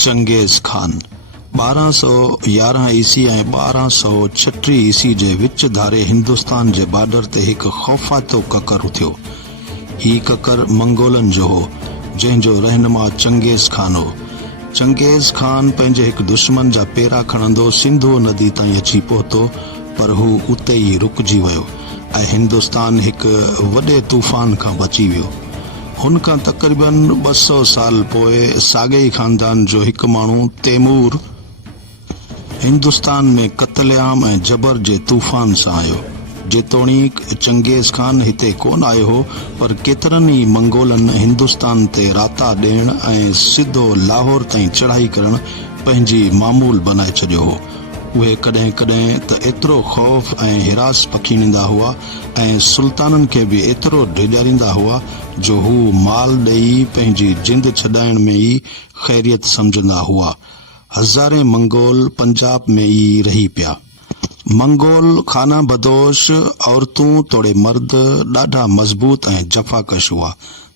चंगेज़ खान 1211 ईसी ऐं 1236 ईसी जे विच धारे हिंदुस्तान जे बॉर्डर ते हिकु ख़ौफ़ातो ककर उथियो। ही ककर मंगोलन जो हो, जंहिंजो रहनुमा चंगेज़ खान हो। चंगेज़ खान पंहिंजे हिकु दुश्मन जा पेरा खणंदो सिंधु नदी ताईं अची पहुतो, पर हू उते ई रुकिजी वियो ऐं हिंदुस्तान हिकु वॾे तूफ़ान खां बची वियो। हुन खां तक़रीबन 200 साल पोइ साॻे ई ख़ानदान जो हिकु माण्हू तैमूर हिंदुस्तान में क़त्लेआम ऐं जबर जे तूफ़ान सां आयो। जेतोणीक चंगेज़ खान हिते कोन आयो हो, पर केतिरनि ई मंगोलनि हिंदुस्तान ते राता ॾियण ऐं सिधो लाहौर ताईं चढ़ाई करण पंहिंजी मामूल बनाए छॾियो हो। उहे कॾहिं कॾहिं त एतिरो ख़ौफ़ ऐं हिरास पखीड़ींदा हुआ ऐं सुल्ताननि खे बि एतिरो ढिॼारींदा हुआ जो हू माल ॾेई पंहिंजी जिंद छॾाइण में ई ख़ैरियत सम्झंदा हुआ। हज़ारे मंगोल पंजाब में ई रही पिया। मंगोल खाना बदोश औरतूं तोड़े मर्द ॾाढा मज़बूत ऐं जफ़ाकश हुआ।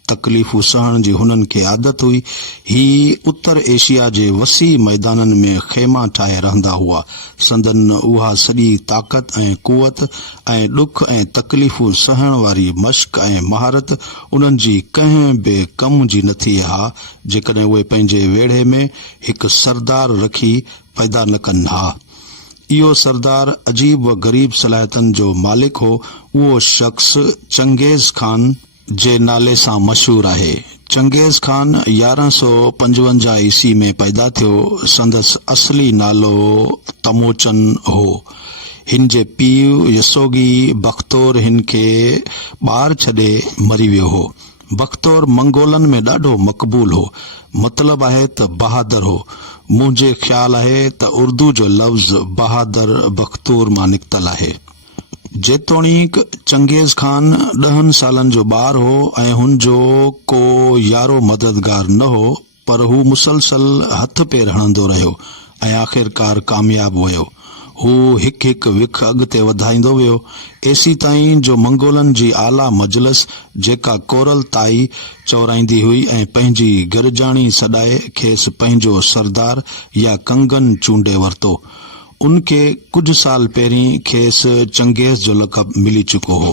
तकलीफ़ूं सहण जी हुननि खे आदत हुई। ही उत्तर एशिया जे वसी मैदाननि में ख़ैमा ठाहे रहंदा हुआ। संदन उहा सॼी ताक़त ऐं कुवत ऐं ॾुख ऐं तकलीफ़ूं सहण वारी मश्क ऐं महारत उन्हनि जी कंहिं बि कम जी न थी हा, जेकॾहिं उहे पंहिंजे वेढ़े में हिकु सरदार रखी पैदा न कनि हा। इहो सरदार अजीब व गरीब सलाहियतनि जो मालिक हो। उहो शख़्स चंगेज़ खान जे नाले सां मशहूर आहे। चंगेज़ खान 1155 ईस्वी में पैदा थियो। संदसि असली नालो तमोचन हो। हिन जे पीउ यसोगी बख्तौर हिन खे ॿार छॾे मरी वियो हो। बख्तौर मंगोलनि में ॾाढो मक़बूल हो, मतिलब आहे त बहादुर हो। मुंहिंजे ख़्याल आहे त उर्दू जो लफ़्ज़ बहादुर बख्तौर मां निकितल आहे। जेतोणीक चंगेज़ खान 10 सालनि जो ॿार हो ऐं हुन जो को यारो मददगार न हो, पर हू मुसलसल हथ पेर हणंदो रहियो ऐं आख़िरकार कामयाब वियो। हू हिकु हिकु विख अॻिते वधाईंदो वियो, एसी ताईं जो मंगोलनि जी आला मजलिस, जेका कोरल ताई चौराईंदी हुई ऐं पंहिंजी गरजाणी सॾाए खेसि पंहिंजो सरदार या कंगन चूंडे वरितो। उनखे कुझु साल पहिरीं खेसि चंगेज़ जो लक़ब मिली चुको हो।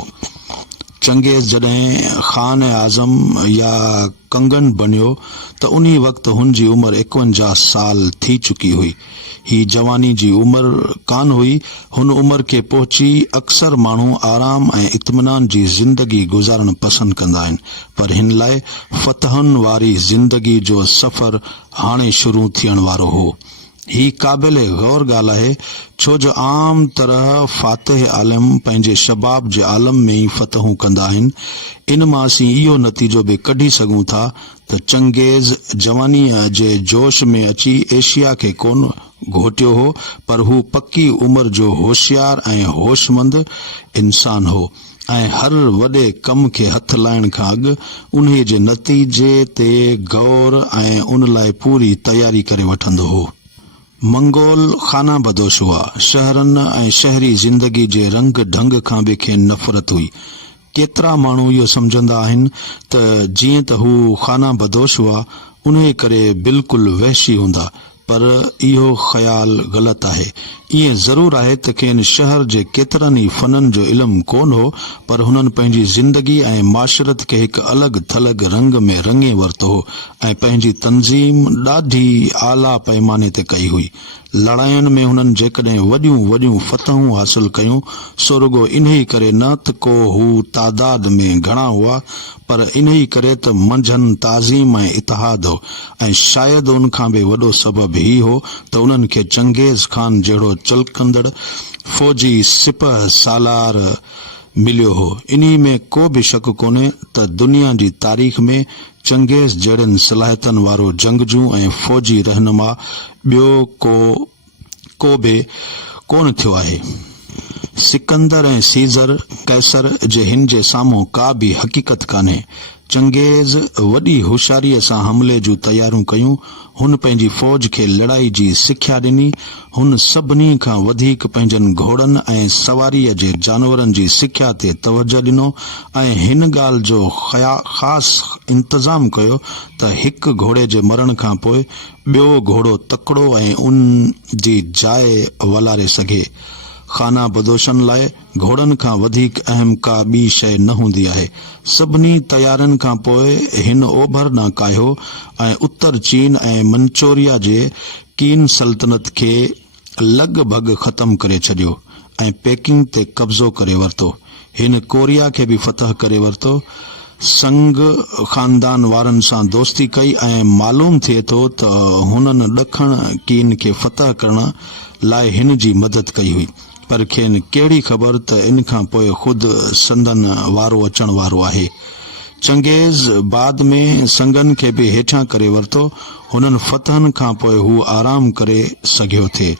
चंगेज़ जॾहिं ख़ान आज़म या कंगन बणियो त उन्ही वक़्तु हुन जी उमिरि 51 साल थी चुकी हुई। ही जवानी जी उमिरि कान हुई। हुन उमिरि खे पहुची अक्सर माण्हू आराम ऐं इत्मिनान जी ज़िंदगी गुज़ारणु पसंदि कंदा आहिनि, पर हिन लाइ फ़तहनि वारी ज़िंदगी जो सफ़र हाणे शुरू थियण वारो हो। ही क़ाबिल गौर ॻाल्हि आहे, छो जो आम तरह फ़ातिह आलिम पंहिंजे शबाब जे आलम में ई फ़तहूं कंदा आहिनि। इन मां असीं इहो नतीजो बि कढी सघूं था त चंगेज़ जवानीअ जे जोश में अची एशिया खे कोन घोटियो हो, पर हू पक्की उमिरि जो होशियार ऐं होशमंद इंसान हो ऐं हर वॾे कम खे हथ लाइण खां अॻु उन्हे जे नतीजे ते गौर ऐं उन लाइ पूरी तयारी करे वठंदो हो। मंगोल खाना बदोश हुआ। शहरनि ऐं शहरी ज़िंदगी जे रंग ढंग खां बि खेनि नफ़रत हुई। केतिरा माण्हू इहो सम्झंदा आहिनि त जीअं त हू खाना बदोश हुआ, उन्हे करे बिल्कुलु वहशी हूंदा, पर इहो ख़्याल ग़लति आहे। ईअं ज़रूर आहे त खेनि शहर जे केतिरनि ई फ़ननि जो इल्मु कोन हो, पर हुननि पंहिंजी ज़िंदगी ऐं माशरत खे हिकु अलॻि थलॻ रंग में रंगे वरितो हो ऐं पंहिंजी तंज़ीम ॾाढी आला पैमाने ते कई हुई। लड़ायुनि में हुननि जेकॾहिं वॾियूं वॾियूं फ़तहूं हासिल कयूं, सो रुगो इन्ही करे न त को हू तादाद में घणा हुआ, पर इन्ही करे त मंझंदि ताज़ीम ऐं इतिहाद हो, ऐं शायदि उन खां बि वॾो सबबु ही हो त उन्हनि खे चंगेज़ खान जहिड़ो चलकंदड़ फ़ौजी सिपह सालार मिलियो हो। इन्ही में को बि शक कोन्हे त दुनिया जी तारीख़ में चंगेज़ जहिड़नि सलाहियतनि वारो जंगजू ऐं फ़ौजी रहनुमा ॿियो को बि कोन थियो आहे। सिकंदर ऐं सीज़र कैसर जे हिन जे साम्हूं का बि हक़ीक़त कान्हे। चंगेज़ वॾी होशियारीअ सां हमले जूं तयारियूं कयूं। हुन पंहिंजी फ़ौज खे लड़ाई जी सिख्या ॾिनी। हुन सभिनी खां वधीक पंहिंजनि घोड़नि ऐं सवारीअ जे जानवरनि जी सिख्या ते तवजो ॾिनो ऐं हिन ॻाल्हि जो ख़ासि इंतज़ाम कयो त हिकु घोड़े जे मरण खां पोइ ॿियो घोड़ो तकिड़ो ऐं उन जी जाइ वलारे सघे। खाना बदोशनि लाइ घोड़नि खां वधीक अहम का ॿी शइ न हूंदी आहे। सभिनी तयारियुनि खां पोइ हिन ओभर ॾांहुं कायो ऐं उत्तर चीन ऐं मंचोरिया जे कीन सल्तनत खे लॻभॻि ख़तम करे छॾियो ऐं पेकिंग ते कब्ज़ो करे वरितो। हिन कोरिया खे बि फतह करे वरितो। संग ख़ानदान वारनि सां दोस्ती कई ऐं मालूम थिए थो त हुननि ॾखण कीन खे फतह करण लाइ हिन जी मदद कई हुई, पर खेनि कहिड़ी ख़बर त इन खां पोइ ख़ुदि संदन वारो अचण वारो आहे। चंगेज़ बाद में संगन खे बि हेठां करे वरितो। हुननि फतहनि खां पोइ हू आराम करे सघियो थे।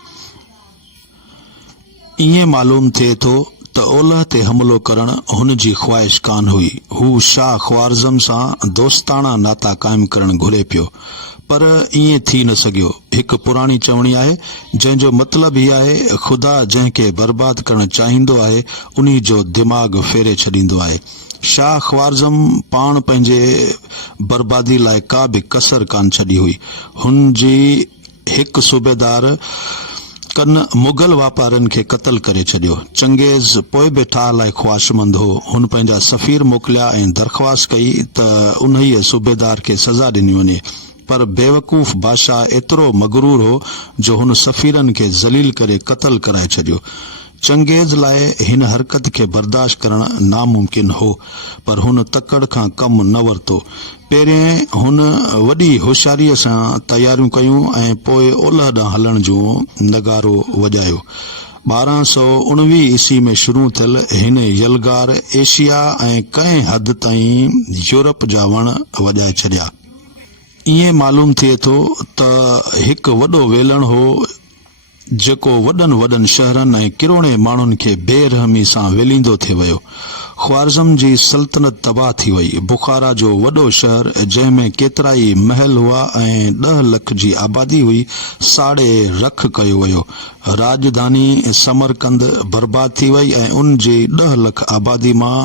ईअं मालूम थिए थो त ओलह ते हमलो करण हुन जी ख़्वाहिश कान हुई। हू शाह ख्वारज़म सां दोस्ताना नाता क़ाइमु करणु घुरे पियो, पर ईअं थी न सघियो। हिकु पुराणी चवणी आहे जंहिंजो मतिलबु हीअ आहे, ख़ुदा जंहिंखे बर्बाद करणु चाहींदो आहे उन्ही जो दिमाग़ फेरे छॾींदो आहे। शाह ख्वारज़म पाण पंहिंजे बर्बादी लाइ का बि कसर कान छॾी हुई। हुन जी हिकु सूबेदार कन मुग़ल वापारियुनि खे क़तल करे छॾियो। चंगेज़ पोइ बि ठाह लाइ ख़्वाहिशमंद हो। हुन पंहिंजा सफ़ीर मोकिलिया ऐं दरख़्वास्त कई त उन्हीअ सूबेदार खे सज़ा ॾिनी वञे, पर बेवकूफ़ बादशाह एतिरो मगरूर हो जो हुन सफ़ीरनि खे ज़लील करे क़तल कराए छॾियो। चंगेज़ लाइ हिन हरकत खे बर्दाश्त करण नामुमकिन हो, पर हुन तकड़ खां कमु न वरितो। पहिरें हुन वॾी होशियारीअ सां तयारियूं कयूं ऐं पोइ ओलह ॾांहुं हलण जो नगारो वॼायो। 1219 ईस्वी में शुरू थियल हिन यलगार एशिया ऐं कंहिं हद ताईं यूरोप जा वण वॼाए छॾिया। ईअं मालूम थिए थो त हिकु वॾो वेलण हो जेको वॾनि वॾनि शहरनि ऐं किरोड़े माण्हुनि खे बेरहमी सां वेलींदो थी वियो। ख्वारज़म जी सल्तनत तबाह थी वई। बुखारा जो वॾो शहर जंहिंमें केतिरा ई महल हुआ ऐं 10 लख जी आबादी हुई, साड़े रख कयो वियो। राजधानी समरकंद बर्बाद थी वई ऐं उन जी 10 लख आबादी मां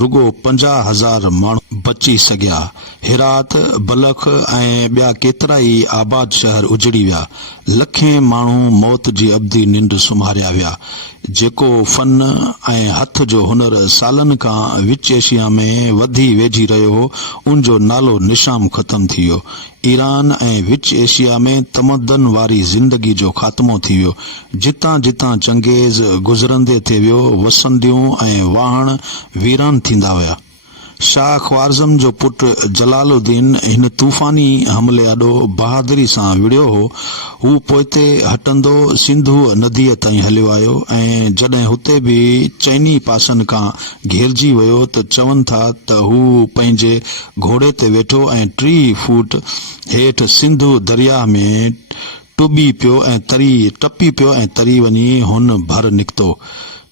रुगो 50,000 माण्हू बची सघिया। हिरात, बलख ऐं ॿिया केतिरा ई आबाद शहर उजड़ी विया। लखें माण्हू मौत जी अवधि निंड सुम्हारिया विया। जेको फन ऐं हथ जो हुनर सालनि खां विच एशिया में वधी वेझी रहियो हो, उन जो नालो निशान ख़तम थी वियो। ईरान ऐं विच एशिया में तमदन वारी ज़िंदगी जो ख़ात्मो थी वियो। जितां जितां चंगेज़ गुज़रंदे थे वियो, वसंदियूं ऐं वाहण वीरान थींदा विया। शाह ख्वारज़म जो पुट जलालुद्दीन हिन तूफ़ानी हमले ॾाढो बहादुरी सां विड़ियो हो। हू पोइते हटंदो सिंधु नदीअ ताईं हलियो आयो ऐं जॾहिं हुते बि चइनी पासनि खां घेरजी वियो त चवनि था त हू पंहिंजे घोड़े ते वेठो ऐं 3 फुट हेठि सिंधु दरिया में टपी पियो ऐं तरी वञी हुन भर निकितो।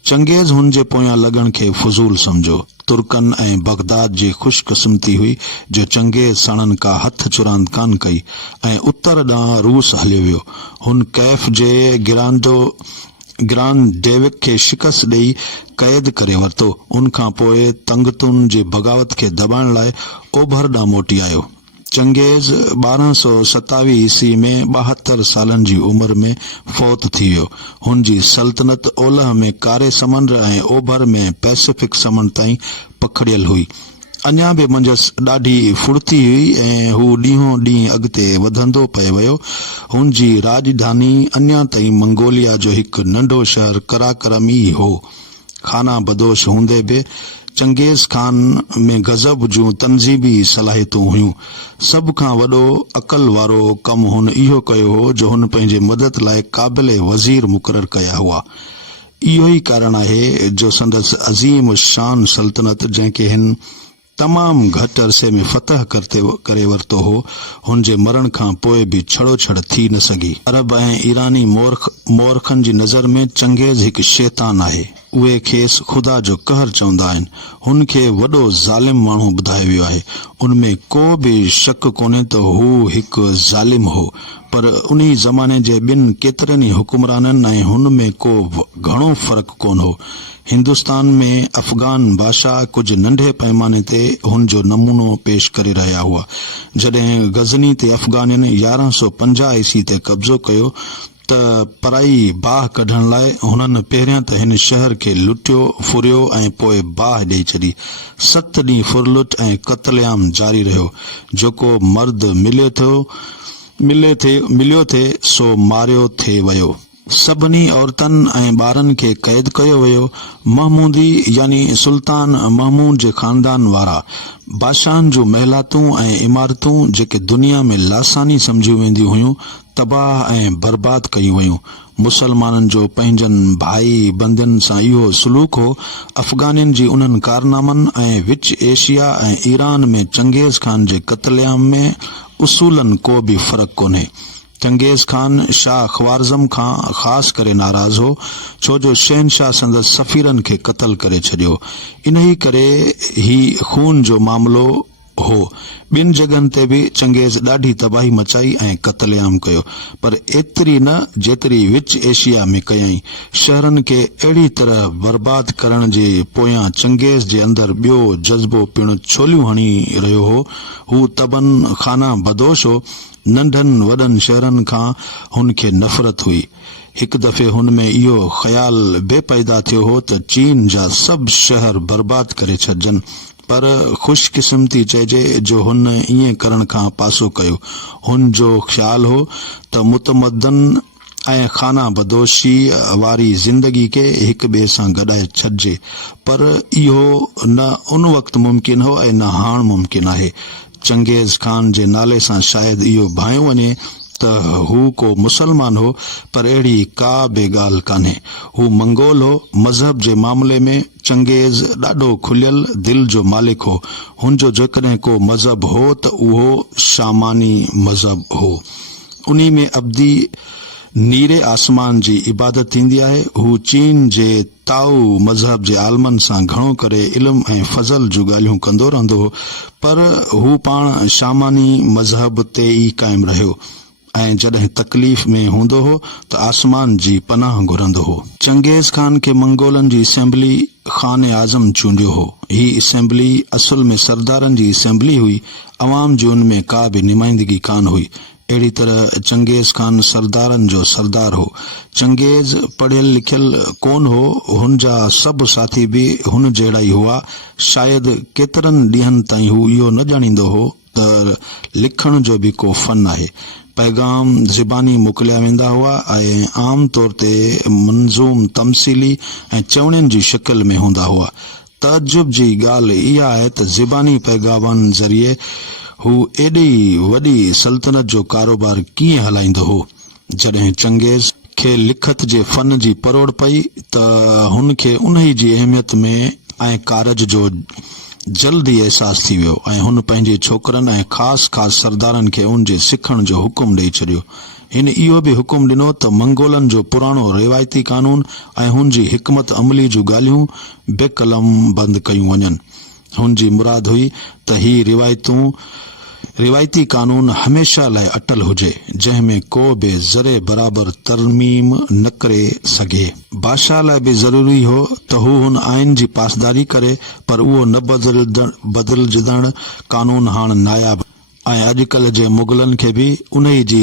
चंगेज़ हुन जे पोयां लॻण खे फज़ूल समझो। तुर्कन ऐं बगदाद जी ख़ुशकिस्मती हुई जो चंगेज़ साणनि का हथ चुरांद कान कई ऐं उत्तर ॾांहुं रूस हलियो वियो। हुन कैफ जे ग्रान डेविक खे शिकस्त ॾेई क़ैद करे वरितो। उन खां पोइ तंगतुन जी बग़ावत खे दॿाइण लाइ ओभर ॾांहुं मोटी आयो। चंगेज़ 1227 ईस्वी में 72 सालनि जी उमिरि में फौत थी वियो। हुन जी सल्तनत ओलह में कारे समंड ऐं ओभर में पैसिफिक समंड ताईं पखड़ियल हुई। अञा बि मंझसि ॾाढी फुर्ती हुई ऐं हू ॾींहों ॾींहुं अॻिते वधंदो पिए वियो। हुन जी राजधानी अञा ताईं मंगोलिया जो हिकु नंढो शहर कराकरम ई हो। खाना बदोश हूंदे बि चंगेज़ खान में गज़ब जूं तनज़ीबी सलाहियतूं हुयूं। सभ खां वॾो अक़ल वारो कमु हुन इहो कयो हो जो हुन पंहिंजे मदद लाइ क़ाबिल वज़ीर मुक़ररु कया हुआ। इहो ई कारण आहे जो संदसि अज़ीम शान सल्तनत, जंहिंखे हिन तमाम घटि अरसे में फतह करे वरितो हो। हुन जे मरण खां पोइ बि छड़ो छड़ थी न सघी। अरब ऐं ईरानी मोरखनि जी नज़र में चंगेज़ हिकु शैतान आहे। उहे खेसि ख़ुदा जो कहर चवंदा आहिनि। हुन खे वॾो ज़ालिम माण्हू ॿुधायो वियो आहे। उनमें को बि शक कोन्हे त हू हिकु ज़ालिम हो, पर उन्ही ज़माने जे ॿिनि केतिरनि ई हुकुमराननि ऐं हुन में को घणो फ़र्क़ु कोन हो। हिंदुस्तान में अफ़गान बादशाह कुछ नंढे पैमाने ते हुन जो नमूनो पेश करे रहिया हुआ। जॾहिं गज़नी ते अफ़गानियुनि 1150 ईस्वी ते कब्ज़ो कयो त पराई बाह कढण लाइ हुननि पहिरियां त हिन शहर खे लुटियो फुरियो ऐं पोइ बाह ॾेई छॾी। 7 ॾींहं फुरलुट ऐं क़त्लेआम जारी रहियो। जेको मर्द मिलियो थे सो मारियो थे वियो। सभिनी औरतनि ऐं ॿारनि खे क़ैद कयो वियो। महमूदी यानी सुल्तान महमूद जे ख़ानदान वारा बादशाहनि जूं महिलातूं ऐं इमारतूं जेके दुनिया में लासानी सम्झियूं वेंदियूं हुयूं, तबाह ऐं बर्बाद कयूं वयूं। मुसलमाननि जो पंहिंजनि भाई बंदियुनि सां इहो सलूक हो। अफ़गानियुनि जी उन्हनि कारनामनि ऐं विच एशिया ऐं ईरान में चंगेज़ खान जे क़त्लेआम में उसूलनि को बि फ़र्क़ु कोन्हे। चंगेज़ खान शाह ख्वारज़म खां ख़ासि करे नाराज़ हो, छो जो शहनशाह संदसि सफ़ीरनि खे क़त्ल करे छॾियो। इन्ही करे ही खून जो मामिलो हो। ॿिनि जॻहनि ते बि चंगेज़ ॾाढी तबाही मचाई ऐं क़त्लेआम कयो, पर एतिरी न जेतिरी विच एशिया में कयई। शहरनि खे अहिड़ी तरह बर्बाद करण जे पोयां चंगेज़ जे अंदरि ॿियो जज़्बो पिणु छोलियूं हणी रहियो हो। हू तबन खाना बदोश हो। नंढनि वॾनि शहरनि खां हुन खे नफ़रत हुई। हिकु दफ़े हुन में इहो ख़्याल बेपैदा थियो हो त चीन जा सभु शहर बर्बाद करे छॾजनि, पर ख़ुशकिस्मती चइजे जो हुन ईअं करण खां पासो कयो। हुन जो ख़्याल हो त मुतमदन ऐं खाना बदोशी वारी ज़िंदगी खे हिक ॿिए सां गॾाए छॾिजे, पर इहो न उन वक़्तु मुमकिन हो ऐं न हाणे मुमकिन आहे। चंगेज़ खान जे नाले सां शायदि इहो भायो वञे त हू को मुसलमान हो, पर अहिड़ी का बि ॻाल्हि कान्हे। हू मंगोल हो। मज़हब जे मामले में चंगेज़ ॾाढो खुलियल दिल जो मालिक हो। हुन जो जेकॾहिं को मज़हब हो त उहो शामानी मज़हब हो। उन्ही में अब्दी नीरे आसमान जी इबादत थींदी आहे। हू चीन जे ताऊ मज़हब जे आलमनि सां घणो करे इल्म ऐं फज़ल जूं ॻाल्हियूं कंदो रहंदो हो, पर हू पाण शामानी मज़हब ते ई क़ाइमु रहियो ऐं जॾहिं तकलीफ़ में हूंदो हो त आसमान जी पनाह घुरंदो हो। चंगेज़ खान खे मंगोलनि जी असेंबली खान आज़म चूंडियो हो। ही असेंबली असुल में सरदारनि जी असेंबली हुई। अवाम जी उन में का बि नुमाइंदगी कान हुई। अहिड़ी तरह चंगेज़ खान सरदारनि जो सरदार हो। चंगेज़ पढ़ियल लिखियल कोन हो। हुन जा सभु साथी बि हुन जहिड़ा ई हुआ। शायदि केतिरनि ॾींहंनि ताईं हू इहो न ॼाणींदो हो त लिखण जो बि को फन आहे। पैगाम ज़बानी मोकिलिया वेंदा हुआ ऐं आम तौर ते मंज़ूम तमसीली ऐं चवणनि जी शिकिल में हूंदा हुआ। तअजुब जी ॻाल्हि इहा आहे त ज़बानी पैगामनि ज़रिए हू एॾी वॾी सल्तनत जो कारोबार कीअं हलाईंदो हो। जॾहिं चंगेज़ खे लिखत जे फन जी परोड़ पई त हुन खे उन्ही जी अहमियत में ऐं कारज जो जल्दी एहसास थी वियो ऐं हुन पंहिंजे छोकरनि ऐं ख़ासि सरदारनि खे उन जे सिखण जो हुकुम ॾेई छॾियो। हिन इहो बि हुकुम ॾिनो त मंगोलनि जो पुराणो रिवायती कानून ऐं हुन जी हिकमत अमली जूं ॻाल्हियूं बेकलम बंदि कयूं वञनि। हुन जी मुराद हुई त ही रिवायती कानून हमेशा लाइ अटल हुजे, जंहिंमें को बि ज़रे बराबर तरमीम न करे सघे। बादशाह लाइ बि ज़रूरी हो त हू हुन आइन जी पासदारी करे, पर उहो न बदिलजंदड़ कानून हाणे नायाब ऐं अॼुकल्ह जे मुग़लनि खे बि उन्ही जी